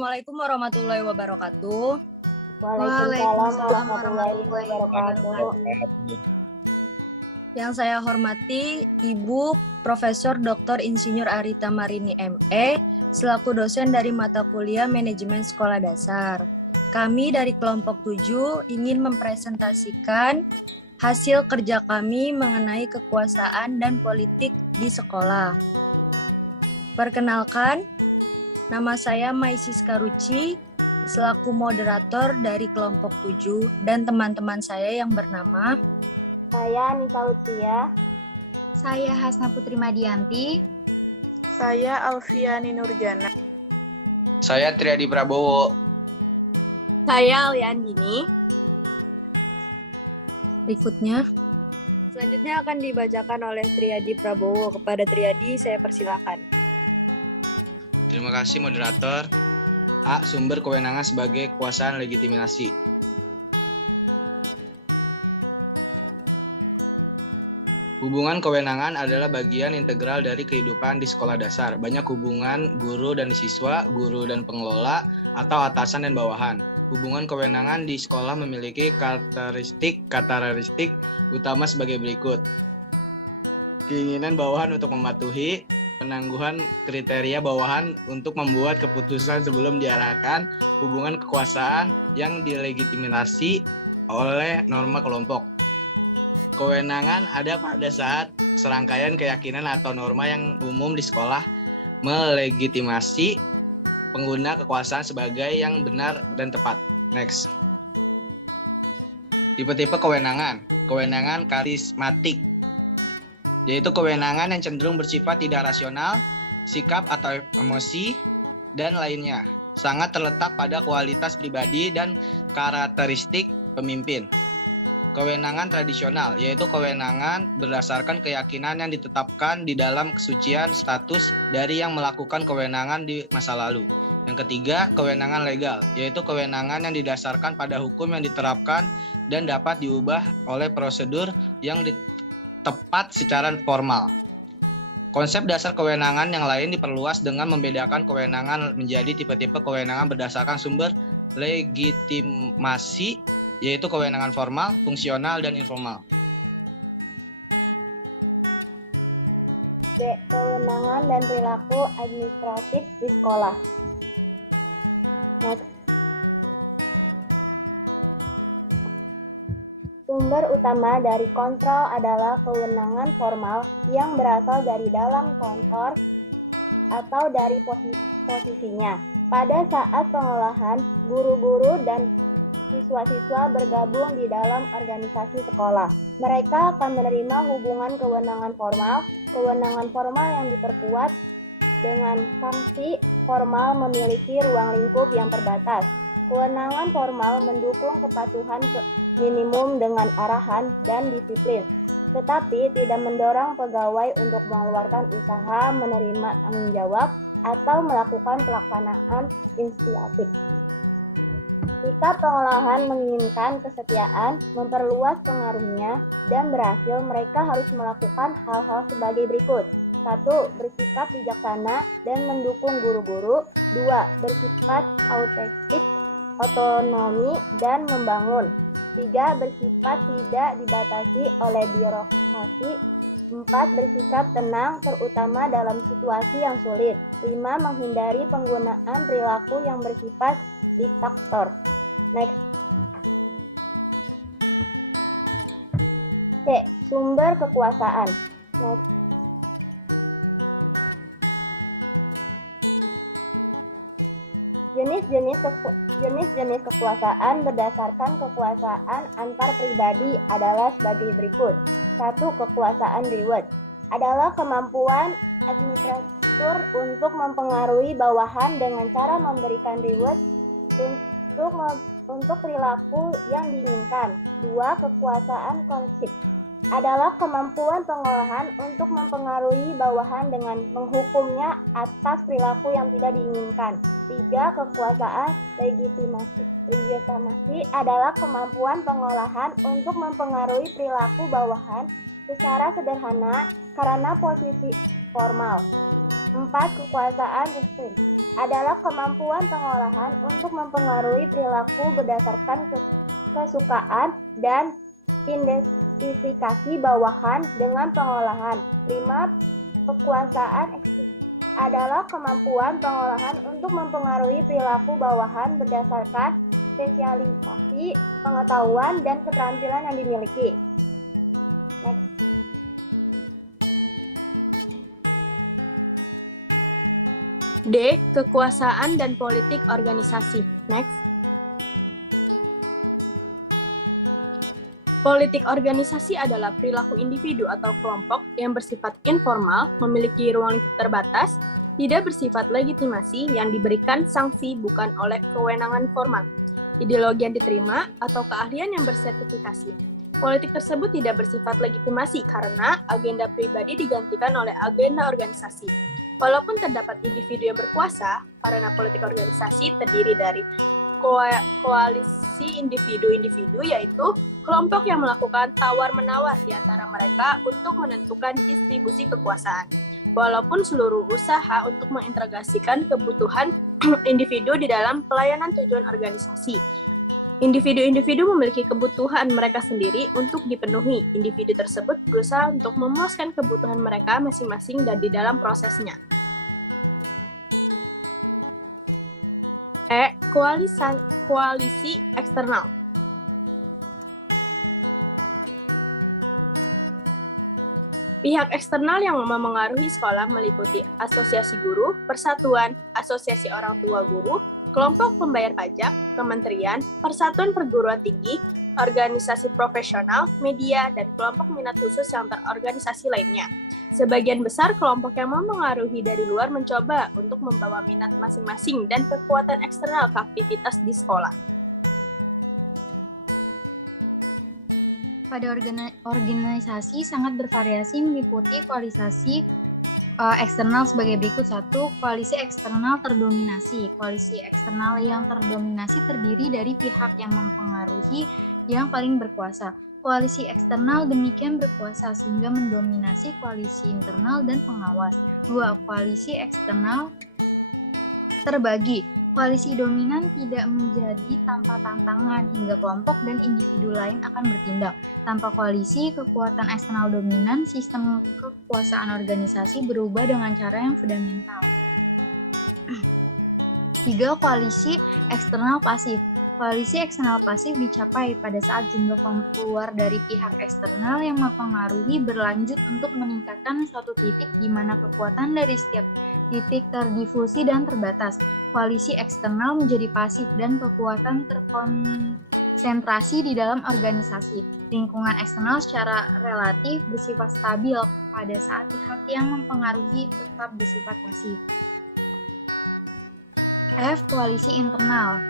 Assalamualaikum warahmatullahi wabarakatuh. Waalaikumsalam warahmatullahi wabarakatuh. Yang saya hormati Ibu Profesor Dr. Insinyur Arita Marini ME selaku dosen dari mata kuliah Manajemen Sekolah Dasar. Kami dari kelompok 7 ingin mempresentasikan hasil kerja kami mengenai kekuasaan dan politik di sekolah. Perkenalkan, nama saya Maisis Karuci, selaku moderator dari kelompok 7 dan teman-teman saya yang bernama Saya Nisa Lutfia. Saya Hasna Putri Madianti. Saya Alfiani Nurjana. Saya Triadi Prabowo. Saya Aliandini. Berikutnya, selanjutnya akan dibacakan oleh Triadi Prabowo. Kepada Triadi, saya persilakan. Terima kasih moderator. A. Sumber kewenangan sebagai kekuasaan legitimasi. Hubungan kewenangan adalah bagian integral dari kehidupan di sekolah dasar. Banyak hubungan guru dan siswa, guru dan pengelola, atau atasan dan bawahan. Hubungan kewenangan di sekolah memiliki karakteristik utama sebagai berikut. Keinginan bawahan untuk mematuhi, penangguhan kriteria bawahan untuk membuat keputusan sebelum diarahkan, hubungan kekuasaan yang dilegitimasi oleh norma kelompok. Kewenangan ada pada saat serangkaian keyakinan atau norma yang umum di sekolah melegitimasi pengguna kekuasaan sebagai yang benar dan tepat. Next. Tipe-tipe kewenangan. Kewenangan karismatik, yaitu kewenangan yang cenderung bersifat tidak rasional, sikap atau emosi, dan lainnya. Sangat terletak pada kualitas pribadi dan karakteristik pemimpin. Kewenangan tradisional, yaitu kewenangan berdasarkan keyakinan yang ditetapkan di dalam kesucian status dari yang melakukan kewenangan di masa lalu. Yang ketiga, kewenangan legal, yaitu kewenangan yang didasarkan pada hukum yang diterapkan dan dapat diubah oleh prosedur yang tepat secara formal. Konsep dasar kewenangan yang lain diperluas dengan membedakan kewenangan menjadi tipe-tipe kewenangan berdasarkan sumber legitimasi, yaitu kewenangan formal, fungsional, dan informal. D. Kewenangan dan perilaku administratif di sekolah. Next. Sumber utama dari kontrol adalah kewenangan formal yang berasal dari dalam kantor atau dari posisinya. Pada saat pengolahan, guru-guru dan siswa-siswa bergabung di dalam organisasi sekolah. Mereka akan menerima hubungan kewenangan formal yang diperkuat dengan sanksi formal memiliki ruang lingkup yang terbatas. Kewenangan formal mendukung kepatuhan minimum dengan arahan dan disiplin, tetapi tidak mendorong pegawai untuk mengeluarkan usaha, menerima tanggung jawab, atau melakukan pelaksanaan inisiatif. Jika pengolahan menginginkan kesetiaan, memperluas pengaruhnya, dan berhasil, mereka harus melakukan hal-hal sebagai berikut. 1. Bersikap bijaksana dan mendukung guru-guru. 2. Bersifat autentik, otonomi, dan membangun. 3. Bersifat tidak dibatasi oleh birokrasi. 4. Bersikap tenang, terutama dalam situasi yang sulit. 5. Menghindari penggunaan perilaku yang bersifat diktator. Next. C. Sumber kekuasaan. Next. Jenis-jenis kekuasaan berdasarkan kekuasaan antar pribadi adalah sebagai berikut. 1. Kekuasaan reward adalah kemampuan administrator untuk mempengaruhi bawahan dengan cara memberikan reward untuk perilaku yang diinginkan. 2. Kekuasaan konsip adalah kemampuan pengolahan untuk mempengaruhi bawahan dengan menghukumnya atas perilaku yang tidak diinginkan. 3. Kekuasaan legitimasi adalah kemampuan pengolahan untuk mempengaruhi perilaku bawahan secara sederhana karena formal. 4. Kekuasaan ekstrim adalah kemampuan pengolahan untuk mempengaruhi perilaku berdasarkan kesukaan dan identifikasi bawahan dengan pengolahan. 5. Kekuasaan ekstrim adalah kemampuan pengolahan untuk mempengaruhi perilaku bawahan berdasarkan spesialisasi, pengetahuan, dan keterampilan yang dimiliki. Next. D. Kekuasaan dan politik organisasi. Next. Politik organisasi adalah perilaku individu atau kelompok yang bersifat informal, memiliki ruang lingkup terbatas, tidak bersifat legitimasi yang diberikan sanksi bukan oleh kewenangan formal, ideologi yang diterima, atau keahlian yang bersertifikasi. Politik tersebut tidak bersifat legitimasi karena agenda pribadi digantikan oleh agenda organisasi. Walaupun terdapat individu yang berkuasa, karena politik organisasi terdiri dari koalisi individu-individu, yaitu kelompok yang melakukan tawar-menawar di antara mereka untuk menentukan distribusi kekuasaan. Walaupun seluruh usaha untuk mengintegrasikan kebutuhan individu di dalam pelayanan tujuan organisasi. Individu-individu memiliki kebutuhan mereka sendiri untuk dipenuhi. Individu tersebut berusaha untuk memuaskan kebutuhan mereka masing-masing dan di dalam prosesnya. E. Koalisi eksternal. Pihak eksternal yang memengaruhi sekolah meliputi asosiasi guru, persatuan, asosiasi orang tua guru, kelompok pembayar pajak, kementerian, persatuan perguruan tinggi, organisasi profesional, media, dan kelompok minat khusus yang terorganisasi lainnya. Sebagian besar kelompok yang memengaruhi dari luar mencoba untuk membawa minat masing-masing dan kekuatan eksternal ke aktivitas di sekolah. Pada organisasi sangat bervariasi meliputi koalisi eksternal sebagai berikut. 1. Koalisi eksternal terdominasi. Koalisi eksternal yang terdominasi terdiri dari pihak yang mempengaruhi yang paling berkuasa. Koalisi eksternal demikian berkuasa sehingga mendominasi koalisi internal dan pengawas. 2. Koalisi eksternal terbagi. Koalisi dominan tidak menjadi tanpa tantangan hingga kelompok dan individu lain akan bertindak. Tanpa koalisi, kekuatan eksternal dominan, sistem kekuasaan organisasi berubah dengan cara yang fundamental. 3. Koalisi eksternal pasif. Koalisi eksternal pasif dicapai pada saat jumlah keluar dari pihak eksternal yang mempengaruhi berlanjut untuk meningkatkan suatu titik di mana kekuatan dari setiap titik terdifusi dan terbatas. Koalisi eksternal menjadi pasif dan kekuatan terkonsentrasi di dalam organisasi. Lingkungan eksternal secara relatif bersifat stabil pada saat pihak yang mempengaruhi tetap bersifat pasif. F. Koalisi internal.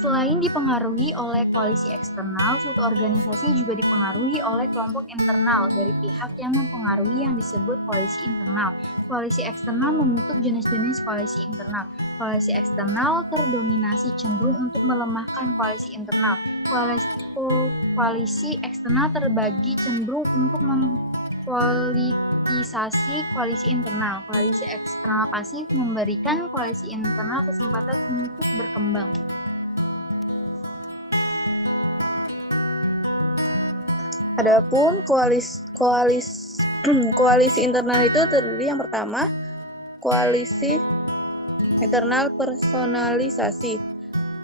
Selain dipengaruhi oleh koalisi eksternal, suatu organisasi juga dipengaruhi oleh kelompok internal dari pihak yang mempengaruhi yang disebut koalisi internal. Koalisi eksternal membentuk jenis-jenis koalisi internal. Koalisi eksternal terdominasi cenderung untuk melemahkan koalisi internal. Koalisi eksternal terbagi cenderung untuk mempolitisasi koalisi internal. Koalisi eksternal pasif memberikan koalisi internal kesempatan untuk berkembang. Adapun koalisi internal itu terdiri yang pertama, koalisi internal personalisasi.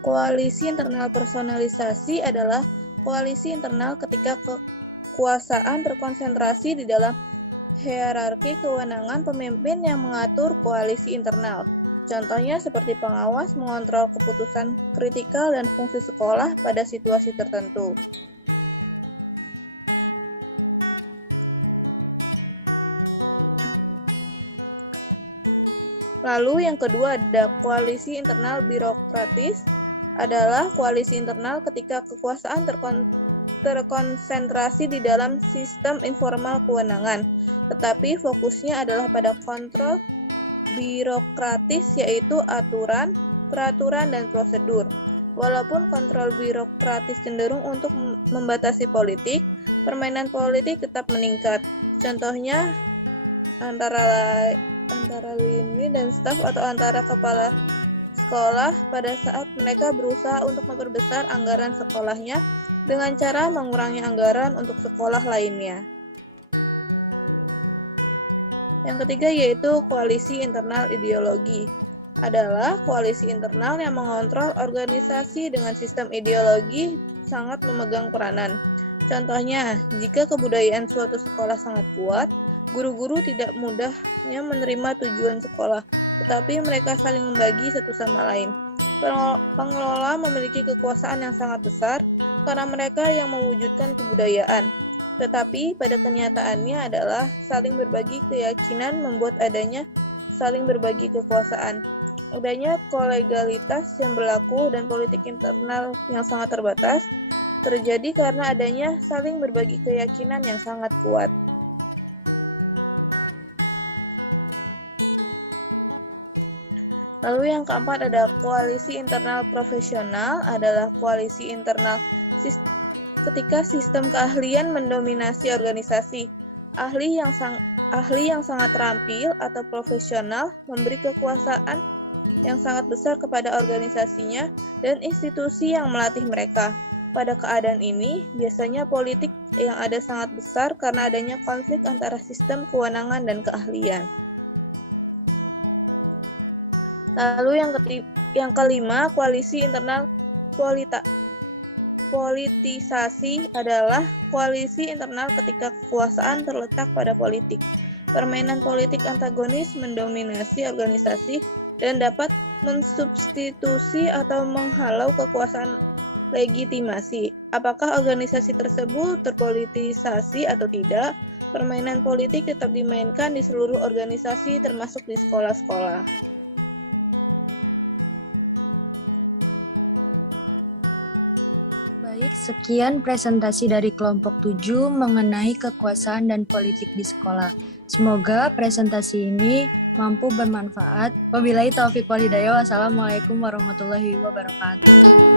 Koalisi internal personalisasi adalah koalisi internal ketika kekuasaan terkonsentrasi di dalam hierarki kewenangan pemimpin yang mengatur koalisi internal. Contohnya seperti pengawas mengontrol keputusan kritikal dan fungsi sekolah pada situasi tertentu. Lalu yang kedua ada koalisi internal birokratis, adalah koalisi internal ketika kekuasaan terkonsentrasi di dalam sistem informal kewenangan, tetapi fokusnya adalah pada kontrol birokratis yaitu aturan, peraturan, dan prosedur. Walaupun kontrol birokratis cenderung untuk membatasi politik, permainan politik tetap meningkat. Contohnya antara alumni dan staf atau antara kepala sekolah pada saat mereka berusaha untuk memperbesar anggaran sekolahnya dengan cara mengurangi anggaran untuk sekolah lainnya. Yang ketiga yaitu koalisi internal ideologi. Adalah koalisi internal yang mengontrol organisasi dengan sistem ideologi sangat memegang peranan. Contohnya, jika kebudayaan suatu sekolah sangat kuat, guru-guru tidak mudahnya menerima tujuan sekolah, tetapi mereka saling membagi satu sama lain. Pengelola memiliki kekuasaan yang sangat besar karena mereka yang mewujudkan kebudayaan. Tetapi pada kenyataannya adalah saling berbagi keyakinan membuat adanya saling berbagi kekuasaan. Adanya kolegalitas yang berlaku dan politik internal yang sangat terbatas terjadi karena adanya saling berbagi keyakinan yang sangat kuat. Lalu yang keempat ada koalisi internal profesional, adalah koalisi internal ketika sistem keahlian mendominasi organisasi. Ahli yang sangat terampil atau profesional memberi kekuasaan yang sangat besar kepada organisasinya dan institusi yang melatih mereka. Pada keadaan ini, biasanya politik yang ada sangat besar karena adanya konflik antara sistem kewenangan dan keahlian. Lalu yang kelima, koalisi internal politisasi adalah koalisi internal ketika kekuasaan terletak pada politik. Permainan politik antagonis mendominasi organisasi dan dapat mensubstitusi atau menghalau kekuasaan legitimasi. Apakah organisasi tersebut terpolitisasi atau tidak? Permainan politik tetap dimainkan di seluruh organisasi termasuk di sekolah-sekolah. Baik, sekian presentasi dari kelompok 7 mengenai kekuasaan dan politik di sekolah. Semoga presentasi ini mampu bermanfaat. Wabillahi taufiq walhidayah. Wassalamualaikum warahmatullahi wabarakatuh.